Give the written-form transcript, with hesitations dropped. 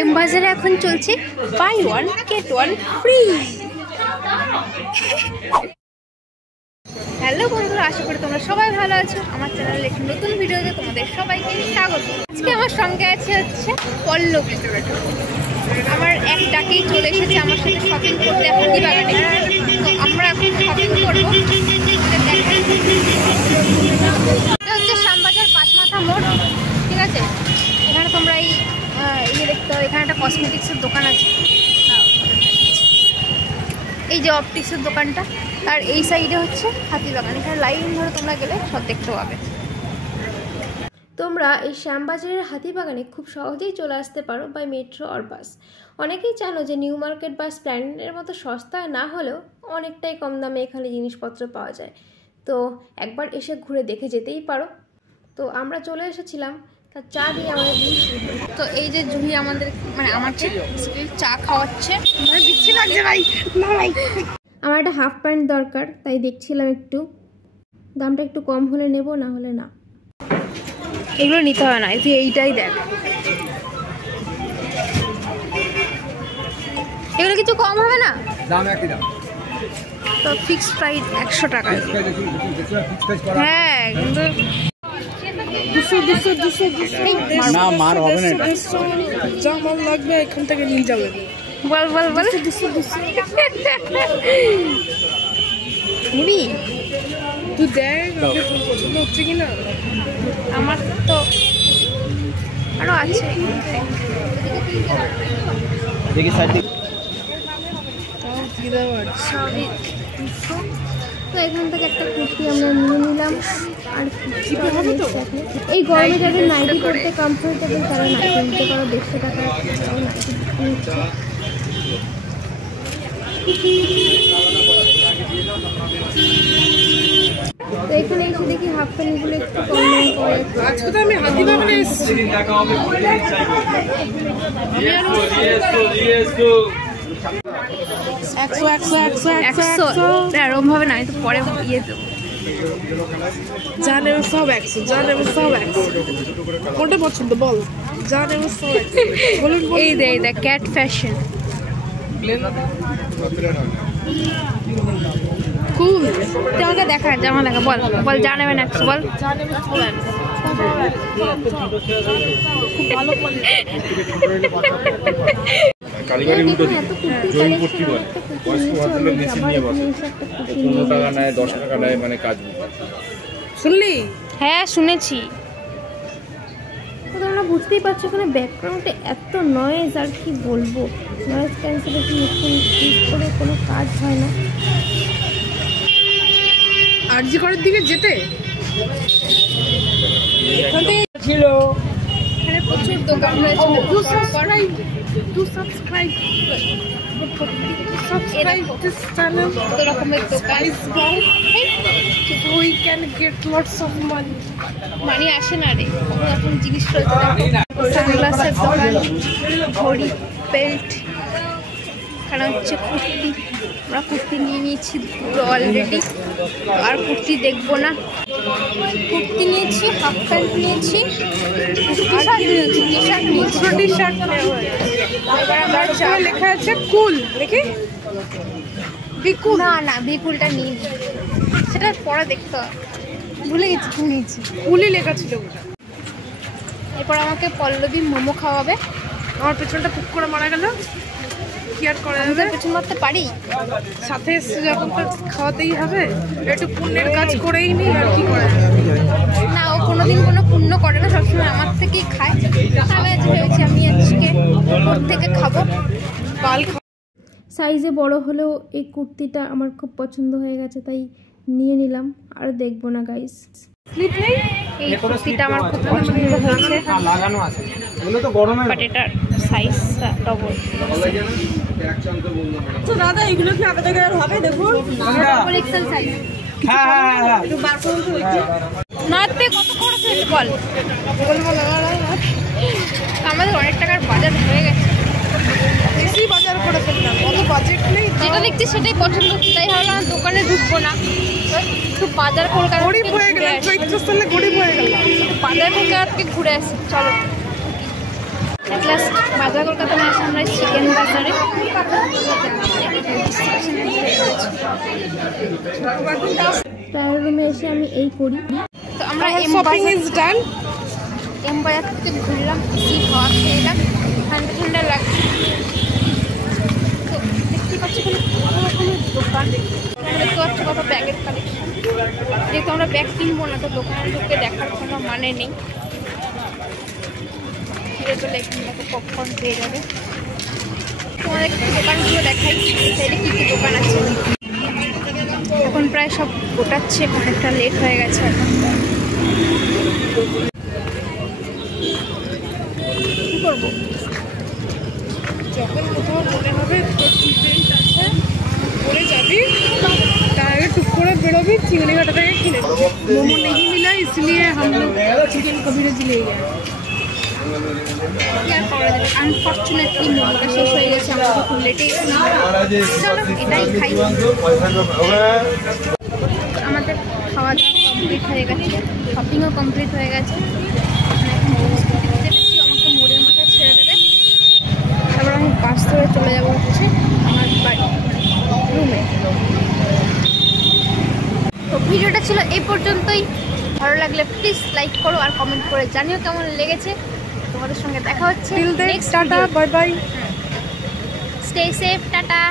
M বাজারে এখন চলছে buy one get one free. Hello বন্ধুরা, আশা করি তোমরা সবাই ভালো আছো। আমার চ্যানেলে একটি নতুন ভিডিওতে তোমাদের সবাইকে স্বাগত। আজকে আমার সঙ্গে আছে হচ্ছে পল্লবী। আমার এক ডাকেই চলে এসেছে আমার সাথে শপিং করতে হাতিবাগানে। তো আমরা এখন শপিং করবো। এটা হচ্ছে শ্যামবাজার পাঁচমাথা মোড়, ঠিক আছে? এখানে তোমরা ইয়ে দেখতে হবে, এখানে একটা কসমেটিক্সের দোকান আছে। এই যে অপটিক্সের দোকানটা, তার এই সাইডে হচ্ছে হাতিবাগান। এখানে লাইন ধরে তোমরা গেলে সব দেখতে পাবে। তোমরা এই শ্যামবাজারের হাতিবাগানে খুব সহজেই চলে আসতে পারো বাই মেট্রো আর বাস। অনেকেই জানো যে নিউ মার্কেট বা স্প্ল্যানেডের মতো সস্তায় না হলেও অনেকটাই কম দামে এখানে জিনিসপত্র পাওয়া যায়। তো একবার এসে ঘুরে দেখে যেতেই পারো। তো আমরা চলে এসেছিলাম, তার চা দিয়ে আমাদের দিন শুরু করি। তো এই যে জুহি আমাদের আমার চা খাওয়াচ্ছে। দিচ্ছি লাগছে ভাই, আমার একটা হাফ প্যান্ট দরকার, তাই দেখছিলাম একটু দামটা একটু কম হলে নেব, না হলে না। এগুলো নিতে হবে না, তুই এইটাই দেখ। এগুলো কিছু কম হবে না? দাম একই দাম। তো ফিক্সড প্রাইস 100 টাকা। হ্যাঁ, কিন্তু না মার হবে না। যা মাল লাগবে এখান থেকে নিয়ে যাবে। বল বল বল। নিবি? তুই দেখ পছন্দ হচ্ছে কিনা। আমার তো আরো আছে। দেখি সাইড দিকে সবই তো এখান থেকে একটা কুর্তি আমরা নিয়ে নিলাম। আর এই গরমে যাদের নাইটি পরতে কমফোর্টেবল তারা নাইটি নিতে পারো। 150 টাকা নাইটি নিচ্ছে। তো এখানে এসে দেখি হাফ প্যান্টগুলো একটু কম দাম পড়ে। আজকে তো আমি হাতিবাগানে এসেছি। এরকম ভাবে না, তো পরে ইয়ে দেবো। যা নেবে সব 100, যা নেবে সব 100। কোনটা পছন্দ বল? যা নেবে সব 100। বলুন এই দেখ ক্যাট ফ্যাশন কুল। আমাকে দেখা জামা দেখা, বল বল যা নেবেন 100 বল। যা নেবে সব 100। খুব ভালো কোয়ালিটি। কারিগরি উল্টো জয়েন করতে বলে বয়স্ক ভদ্রলোক মেশিন নিয়ে বসে 15 টাকা নেয় 10 টাকা নেয়, মানে কাজ শুনলি? হ্যাঁ শুনেছি। তো তোমরা বুঝতেই পারছো এখানে ব্যাকগ্রাউন্ডে এত নয়েজ, আর কি বলবো। নয়েজ ক্যান্সেলেশন ইউজ করে কোনো কাজ হয় না। আরজি করার দিকে যেতে এখানে ছিল। এখানে প্রচুর দোকান রয়েছে। Do subscribe this channel. কত রকমের দোকান। So we can get lots of money. মানি আসে না রে, কত রকম জিনিস রয়েছে। সানগ্লাসের দোকান, ঘড়ি, বেল্ট। এখানে হচ্ছে কুর্তি। আমরা কুর্তি নিয়ে নিয়েছি দুটো অলরেডি, আর কুর্তি দেখবো না। কুর্তি নিয়েছি, হাফ প্যান্ট নিয়েছি, টি শার্ট নিয়েছি। টি শার্ট এবার আমরা লেখা আছে কুল, দেখি বিকুল। না বিপুলটা নিই, সেটা পরে দেখতে হবে, ভুলে গেছি কি নিয়েছি। কুলই লেখা ছিল ওটা। এরপর আমাকে পল্লবী মোমো খাওয়াবে। আমার পেছনটা পুক করে মারা গেল, কি আর করা আমি যাবে? পেছন মারতে পারি। সাথে এসে যখন তো খাওয়াতেই হবে, একটু পুণ্যের কাজ করেই নি, আর কি করা যাবে। না, ও কোনোদিন কোনো পুণ্য করে না, সবসময় আমার থেকেই খায়। আমি আজ ভেবেছি আমি আজকে ওর থেকে খাবো। কাল সাইজে বড় হলেও এই কুর্তিটা আমার খুব পছন্দ হয়ে গেছে, তাই নিয়ে নিলাম। আর দেখবো না গাইস। স্লিপ নেই। এই কুর্তিটা আমার খুব পছন্দ হয়েছে, লাগানো আছে। এগুলো তো গরমে বাট এটার সাইজ ডবল। তো দাদা এগুলো কি আপনাদের কাছে হবে? দেখুন ডবল এক্সেল সাইজ। হ্যাঁ একটু বার করুন তো দেখি। নাতে কত খরচ বল। আমাদের অনেক টাকার বাজার হয়ে গেছে। বেশি বাজার করে ফেললাম, অত বাজেট নেই। যেটা দেখছি সেটাই পছন্দ হচ্ছে, তাই ভাবলাম দোকানে ঢুকবো না, একটু বাজার কলকাতা গরিব হয়ে গেলাম, চৈত্রস্থলে গরিব হয়ে গেলাম। বাজার কলকাতা থেকে ঘুরে আসি। চলো, বাজার কলকাতা আমরা চিকেন বাজারে। ট্রায়াল রুমে এসে আমি এই করি। তো আমরা শপিং ইজ ডান। এম বাজার থেকে ঘুরলাম, কি খাওয়া খেলাম, ঠান্ডা ঠান্ডা লাগছে। তো দেখতে পাচ্ছি এখানে কত রকমের দোকান, দেখতে পাচ্ছি কত ব্যাগের কালেকশন। যেহেতু আমরা ব্যাগ কিনবো না, তো দোকানে ঢুকে দেখার কোনো মানে নেই। ফিরে পেলে এখানে দেখো পপকর্ন পেয়ে যাবে। তোমাদের দোকানগুলো দেখাই, সাইডে কী কী দোকান আছে। এখন প্রায় সব গোটাচ্ছে, অনেকটা লেট হয়ে গেছে এখন। কি করবো? যখন কোথাও মনে হবে তোর চিকেন আছে বলে যাবি, তার আগে টুক করে বেরোবি, চিংড়ি ঘাটা থেকে কিনে মোমো नहीं मिला इसलिए हम लोग चिकन कबीरज ले गए। কি আর করা যাবে, আনফর্চুনেটলি মোমোটা শেষ হয়ে গেছে, আমরা তো খুব লেটে গেছি। চলো এটাই খাই। আমাদের খাওয়া দাওয়া কমপ্লিট হয়ে গেছে, শপিংও কমপ্লিট হয়ে গেছে। আমাকে মোড়ের মাথায় ছেড়ে দেবে, তারপর আমি বাস ধরে চলে যাবো হচ্ছে আমার বাড়ি, রুমে। তো ভিডিওটা ছিল এই পর্যন্তই। ভালো লাগলে প্লিজ লাইক করো আর কমেন্ট করে জানিও কেমন লেগেছে। তোমাদের সঙ্গে দেখা হচ্ছে till then next tata, bye bye. Stay safe, tata.